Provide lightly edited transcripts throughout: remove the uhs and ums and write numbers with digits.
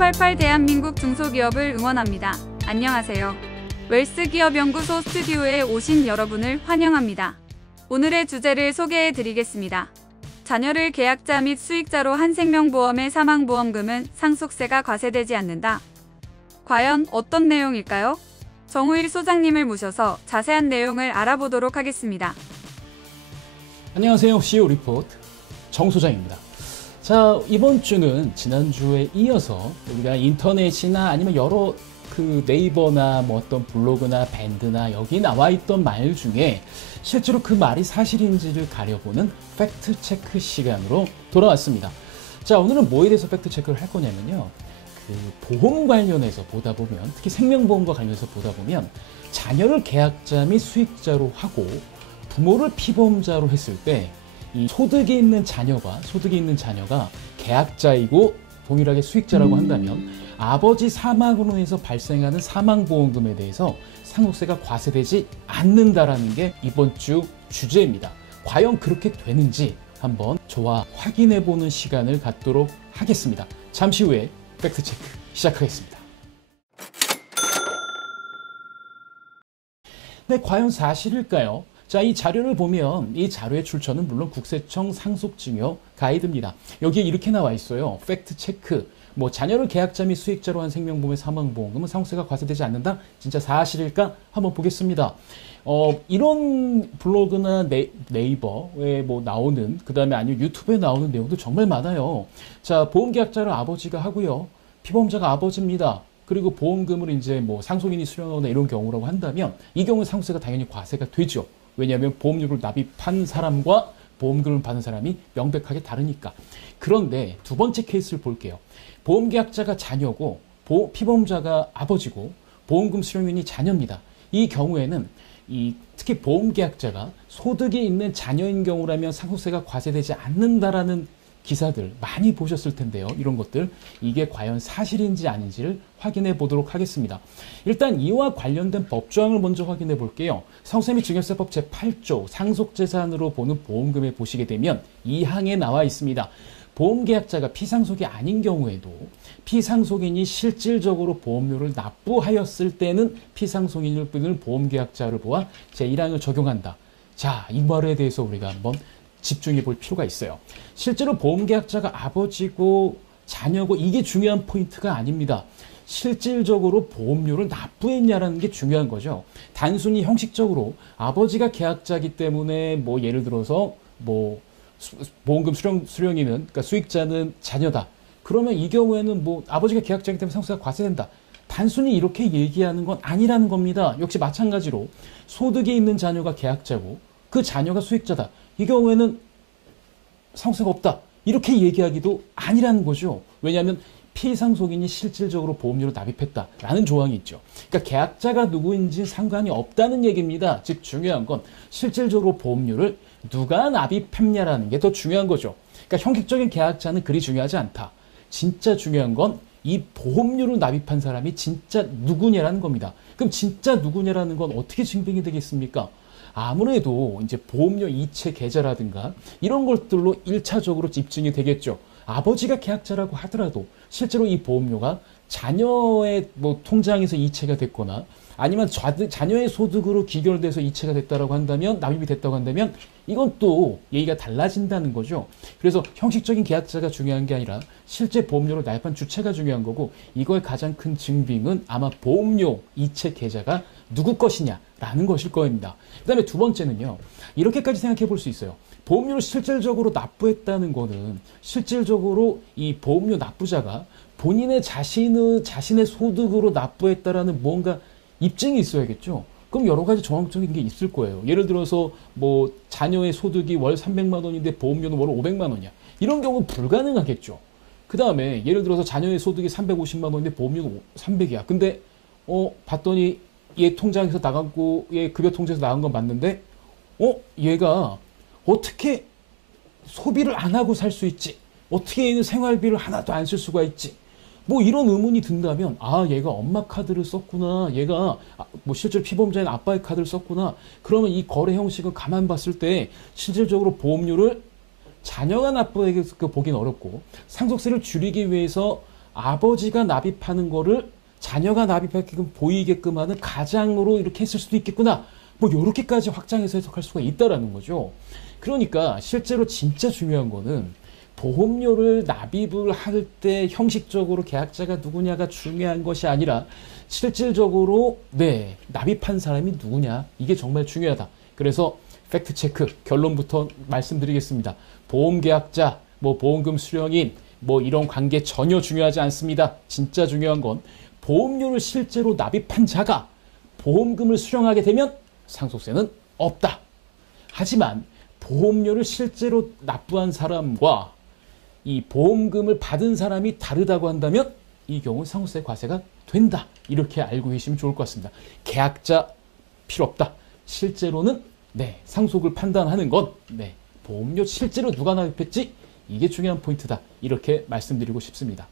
1988 대한민국 중소기업을 응원합니다. 안녕하세요. 웰스기업연구소 스튜디오에 오신 여러분을 환영합니다. 오늘의 주제를 소개해 드리겠습니다. 자녀를 계약자 및 수익자로 한 생명보험의 사망보험금은 상속세가 과세되지 않는다. 과연 어떤 내용일까요? 정우일 소장님을 모셔서 자세한 내용을 알아보도록 하겠습니다. 안녕하세요. CEO 리포트 정 소장입니다. 자, 이번 주는 지난주에 이어서 우리가 인터넷이나 아니면 여러 네이버나 뭐 어떤 블로그나 밴드나 여기 나와 있던 말 중에 실제로 그 말이 사실인지를 가려보는 팩트체크 시간으로 돌아왔습니다. 자, 오늘은 뭐에 대해서 팩트체크를 할 거냐면요. 보험 관련해서 보다 보면, 특히 생명보험과 관련해서 보다 보면 자녀를 계약자 및 수익자로 하고 부모를 피보험자로 했을 때 이 소득이 있는 자녀가 계약자이고 동일하게 수익자라고 한다면 아버지 사망으로 인해서 발생하는 사망보험금에 대해서 상속세가 과세되지 않는다라는 게 이번 주 주제입니다. 과연 그렇게 되는지 한번 저와 확인해보는 시간을 갖도록 하겠습니다. 잠시 후에 팩트체크 시작하겠습니다. 네, 과연 사실일까요? 자, 이 자료를 보면 이 자료의 출처는 물론 국세청 상속증여 가이드입니다. 여기에 이렇게 나와 있어요. 팩트체크. 자녀를 계약자 및 수익자로 한 생명보험의 사망보험금은 상속세가 과세되지 않는다? 진짜 사실일까? 한번 보겠습니다. 이런 블로그나 네이버에 나오는, 그 다음에 아니면 유튜브에 나오는 내용도 정말 많아요. 자, 보험계약자를 아버지가 하고요. 피보험자가 아버지입니다. 그리고 보험금을 이제 상속인이 수령하거나 이런 경우라고 한다면 이 경우는 상속세가 당연히 과세가 되죠. 왜냐하면 보험료를 납입한 사람과 보험금을 받는 사람이 명백하게 다르니까. 그런데 두 번째 케이스를 볼게요. 보험계약자가 자녀고 피보험자가 아버지고 보험금 수령인이 자녀입니다. 이 경우에는 특히 보험계약자가 소득이 있는 자녀인 경우라면 상속세가 과세되지 않는다라는 기사들 많이 보셨을 텐데요. 이런 것들, 이게 과연 사실인지 아닌지를 확인해 보도록 하겠습니다. 일단 이와 관련된 법조항을 먼저 확인해 볼게요. 상속세 및 증여세법 제8조 상속재산으로 보는 보험금에 보시게 되면 이 항에 나와 있습니다. 보험계약자가 피상속이 아닌 경우에도 피상속인이 실질적으로 보험료를 납부하였을 때는 피상속인을 뿌리는 보험계약자를 보아 제1항을 적용한다. 자, 이 말에 대해서 우리가 한번 집중해 볼 필요가 있어요. 실제로 보험계약자가 아버지고 자녀고 이게 중요한 포인트가 아닙니다. 실질적으로 보험료를 납부했냐라는 게 중요한 거죠. 단순히 형식적으로 아버지가 계약자이기 때문에 예를 들어서 보험금 수령인은, 그러니까 수익자는 자녀다. 그러면 이 경우에는 아버지가 계약자이기 때문에 상속세가 과세된다. 단순히 이렇게 얘기하는 건 아니라는 겁니다. 역시 마찬가지로 소득이 있는 자녀가 계약자고 그 자녀가 수익자다. 이 경우에는 상속세가 없다. 이렇게 얘기하기도 아니라는 거죠. 왜냐하면 피상속인이 실질적으로 보험료를 납입했다라는 조항이 있죠. 그러니까 계약자가 누구인지 상관이 없다는 얘기입니다. 즉 중요한 건 실질적으로 보험료를 누가 납입했냐라는 게 더 중요한 거죠. 그러니까 형식적인 계약자는 그리 중요하지 않다. 진짜 중요한 건 이 보험료를 납입한 사람이 진짜 누구냐라는 겁니다. 그럼 진짜 누구냐라는 건 어떻게 증빙이 되겠습니까? 아무래도 이제 보험료 이체 계좌라든가 이런 것들로 1차적으로 입증이 되겠죠. 아버지가 계약자라고 하더라도 실제로 이 보험료가 자녀의 통장에서 이체가 됐거나 아니면 자녀의 소득으로 기결돼서 이체가 됐다라고 한다면, 납입이 됐다고 한다면 이건 또 얘기가 달라진다는 거죠. 그래서 형식적인 계약자가 중요한 게 아니라 실제 보험료를 납입한 주체가 중요한 거고, 이거의 가장 큰 증빙은 아마 보험료 이체 계좌가 누구 것이냐라는 것일 겁니다. 그 다음에 두 번째는요. 이렇게까지 생각해 볼 수 있어요. 보험료를 실질적으로 납부했다는 거는 실질적으로 이 보험료 납부자가 본인의 자신의 소득으로 납부했다라는 뭔가 입증이 있어야겠죠. 그럼 여러 가지 정황적인 게 있을 거예요. 예를 들어서 자녀의 소득이 월 300만 원인데 보험료는 월 500만 원이야. 이런 경우는 불가능하겠죠. 그 다음에 예를 들어서 자녀의 소득이 350만 원인데 보험료는 300이야. 근데 봤더니 얘 통장에서 나갔고 얘 급여 통장에서 나간 건 맞는데 얘가 어떻게 소비를 안 하고 살 수 있지? 어떻게 얘는 생활비를 하나도 안 쓸 수가 있지? 이런 의문이 든다면 얘가 엄마 카드를 썼구나. 얘가 실제로 피보험자인 아빠의 카드를 썼구나. 그러면 이 거래 형식은 가만 봤을 때 실질적으로 보험료를 자녀가 납부하게 보기는 어렵고 상속세를 줄이기 위해서 아버지가 납입하는 거를 자녀가 납입하게끔 보이게끔 하는 가장으로 이렇게 했을 수도 있겠구나. 뭐 이렇게까지 확장해서 해석할 수가 있다라는 거죠. 그러니까 실제로 진짜 중요한 거는 보험료를 납입을 할 때 형식적으로 계약자가 누구냐가 중요한 것이 아니라 실질적으로 납입한 사람이 누구냐, 이게 정말 중요하다. 그래서 팩트 체크 결론부터 말씀드리겠습니다. 보험 계약자, 뭐 보험금 수령인, 뭐 이런 관계 전혀 중요하지 않습니다. 진짜 중요한 건 보험료를 실제로 납입한 자가 보험금을 수령하게 되면 상속세는 없다. 하지만 보험료를 실제로 납부한 사람과 이 보험금을 받은 사람이 다르다고 한다면 이 경우 상속세 과세가 된다. 이렇게 알고 계시면 좋을 것 같습니다. 계약자 필요 없다. 실제로는 상속을 판단하는 건 보험료 실제로 누가 납입했지? 이게 중요한 포인트다. 이렇게 말씀드리고 싶습니다.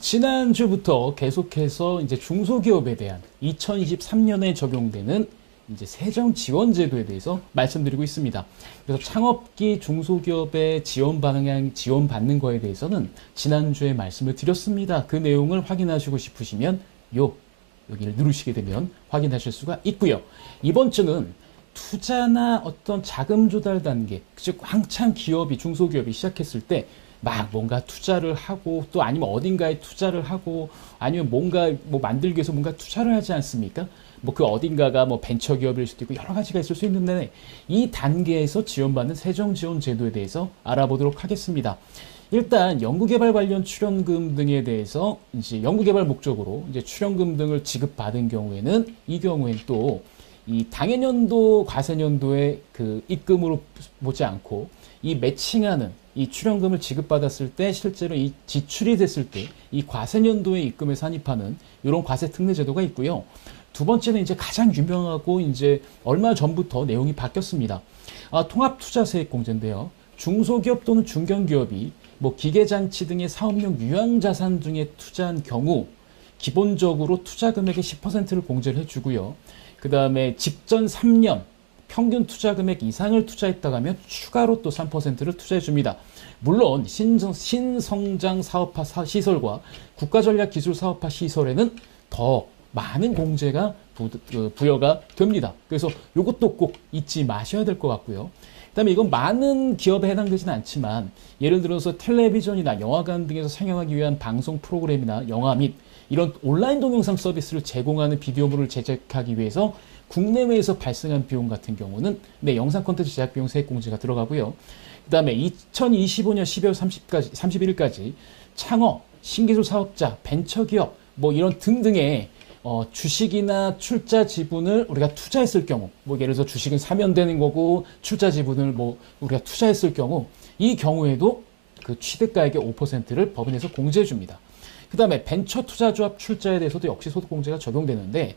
지난주부터 계속해서 이제 중소기업에 대한 2023년에 적용되는 이제 세정지원제도에 대해서 말씀드리고 있습니다. 그래서 창업기 중소기업의 지원받는 거에 대해서는 지난주에 말씀을 드렸습니다. 그 내용을 확인하시고 싶으시면 여기를 누르시게 되면 확인하실 수가 있고요. 이번 주는 투자나 어떤 자금 조달 단계, 즉 한창 기업이 중소기업이 시작했을 때 막 뭔가 투자를 하고 또 아니면 어딘가에 투자를 하고 아니면 뭔가 뭐 만들기 위해서 뭔가 투자를 하지 않습니까? 뭐 그 어딘가가 뭐 벤처기업일 수도 있고 여러 가지가 있을 수 있는데 이 단계에서 지원받는 세정지원 제도에 대해서 알아보도록 하겠습니다. 일단 연구개발 관련 출연금 등에 대해서 이제 연구개발 목적으로 이제 출연금 등을 지급받은 경우에는 이 경우엔 또 이 당해년도 과세년도의 그 입금으로 보지 않고 이 매칭하는 이 출연금을 지급받았을 때 실제로 이 지출이 됐을 때 이 과세년도에 입금에 산입하는 이런 과세 특례 제도가 있고요. 두 번째는 이제 가장 유명하고 이제 얼마 전부터 내용이 바뀌었습니다. 통합투자세액공제인데요. 중소기업 또는 중견기업이 뭐 기계장치 등의 사업용 유형자산 등에 투자한 경우 기본적으로 투자 금액의 10%를 공제를 해주고요. 그 다음에 직전 3년 평균 투자 금액 이상을 투자했다고 하면 추가로 또 3%를 투자해 줍니다. 물론 신성장 사업화 시설과 국가전략기술 사업화 시설에는 더 많은 공제가 부여가 됩니다. 그래서 이것도 꼭 잊지 마셔야 될 것 같고요. 그다음에 이건 많은 기업에 해당되지는 않지만 예를 들어서 텔레비전이나 영화관 등에서 상영하기 위한 방송 프로그램이나 영화 및 이런 온라인 동영상 서비스를 제공하는 비디오물을 제작하기 위해서 국내외에서 발생한 비용 같은 경우는 영상 콘텐츠 제작 비용 세액 공제가 들어가고요. 그 다음에 2025년 12월 31일까지 창업, 신기술 사업자, 벤처기업 뭐 이런 등등의 주식이나 출자 지분을 우리가 투자했을 경우, 뭐 예를 들어서 주식은 사면 되는 거고 출자 지분을 뭐 우리가 투자했을 경우 이 경우에도 그 취득가액의 5%를 법인에서 공제해 줍니다. 그 다음에 벤처 투자조합 출자에 대해서도 역시 소득공제가 적용되는데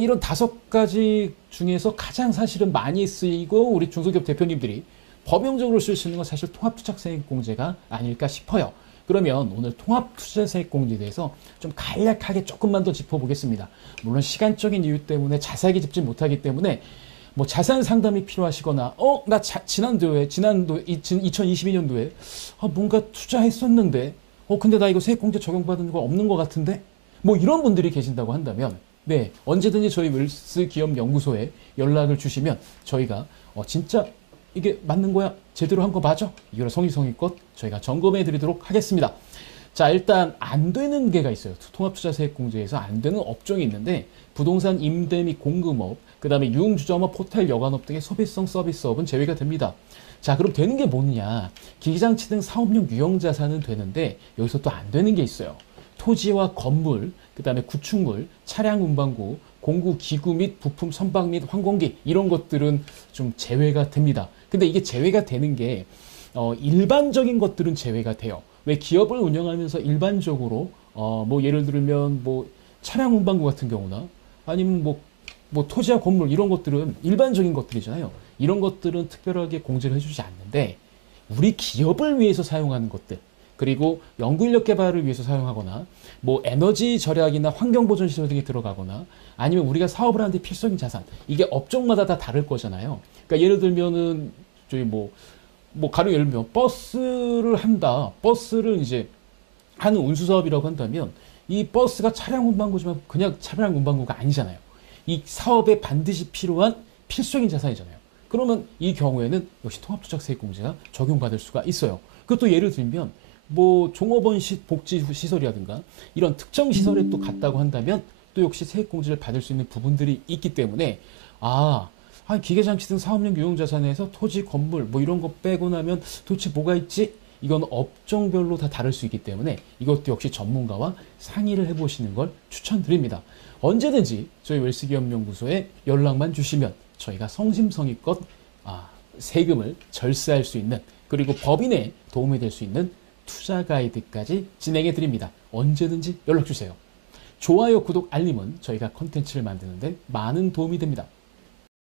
이런 5가지 중에서 가장 사실은 많이 쓰이고 우리 중소기업 대표님들이 법용적으로 쓸 수 있는 건 사실 통합투자세액공제가 아닐까 싶어요. 그러면 오늘 통합투자세액공제에 대해서 좀 간략하게 조금만 더 짚어보겠습니다. 물론 시간적인 이유 때문에 자세하게 짚지 못하기 때문에 뭐 자세한 상담이 필요하시거나 나 지난도에 2022년도에 뭔가 투자했었는데 근데 나 이거 세액공제 적용받은 거 없는 것 같은데? 뭐 이런 분들이 계신다고 한다면 언제든지 저희 웰스기업연구소에 연락을 주시면 저희가 진짜 이게 맞는 거야? 제대로 한 거 맞아? 이걸 성의성의껏 저희가 점검해 드리도록 하겠습니다. 자, 일단 안 되는 게가 있어요. 통합투자세액공제에서 안 되는 업종이 있는데 부동산 임대 및 공급업, 그 다음에 유흥주점업, 호텔, 여관업 등의 소비성 서비스업은 제외가 됩니다. 자, 그럼 되는 게 뭐냐? 기기장치 등 사업용 유형자산은 되는데 여기서 또 안 되는 게 있어요. 토지와 건물, 그 다음에 구축물, 차량 운반구, 공구 기구 및 부품 선박 및 항공기 이런 것들은 좀 제외가 됩니다. 근데 이게 제외가 되는 게 일반적인 것들은 제외가 돼요. 왜 기업을 운영하면서 일반적으로 뭐 예를 들면 뭐 차량 운반구 같은 경우나 아니면 뭐 토지와 건물 이런 것들은 일반적인 것들이잖아요. 이런 것들은 특별하게 공제를 해주지 않는데 우리 기업을 위해서 사용하는 것들 그리고 연구인력 개발을 위해서 사용하거나 뭐 에너지 절약이나 환경보존 시설 등이 들어가거나 아니면 우리가 사업을 하는데 필수적인 자산 이게 업종마다 다 다를 거잖아요. 그러니까 예를 들면은 저희 뭐 뭐 가령 예를 들면 버스를 한다. 버스를 이제 하는 운수 사업이라고 한다면 이 버스가 차량 운반구지만 그냥 차량 운반구가 아니잖아요. 이 사업에 반드시 필요한 필수적인 자산이잖아요. 그러면 이 경우에는 역시 통합투자세액공제가 적용받을 수가 있어요. 그것도 예를 들면 뭐 종업원 복지 시설이라든가 이런 특정 시설에 또 갔다고 한다면 또 역시 세액공제를 받을 수 있는 부분들이 있기 때문에 기계장치 등 사업용 유형자산에서 토지, 건물 뭐 이런 거 빼고 나면 도대체 뭐가 있지? 이건 업종별로 다 다를 수 있기 때문에 이것도 역시 전문가와 상의를 해보시는 걸 추천드립니다. 언제든지 저희 웰스기업연구소에 연락만 주시면 저희가 성심성의껏 세금을 절세할 수 있는, 그리고 법인에 도움이 될 수 있는 투자 가이드까지 진행해 드립니다. 언제든지 연락 주세요. 좋아요, 구독, 알림은 저희가 컨텐츠를 만드는데 많은 도움이 됩니다.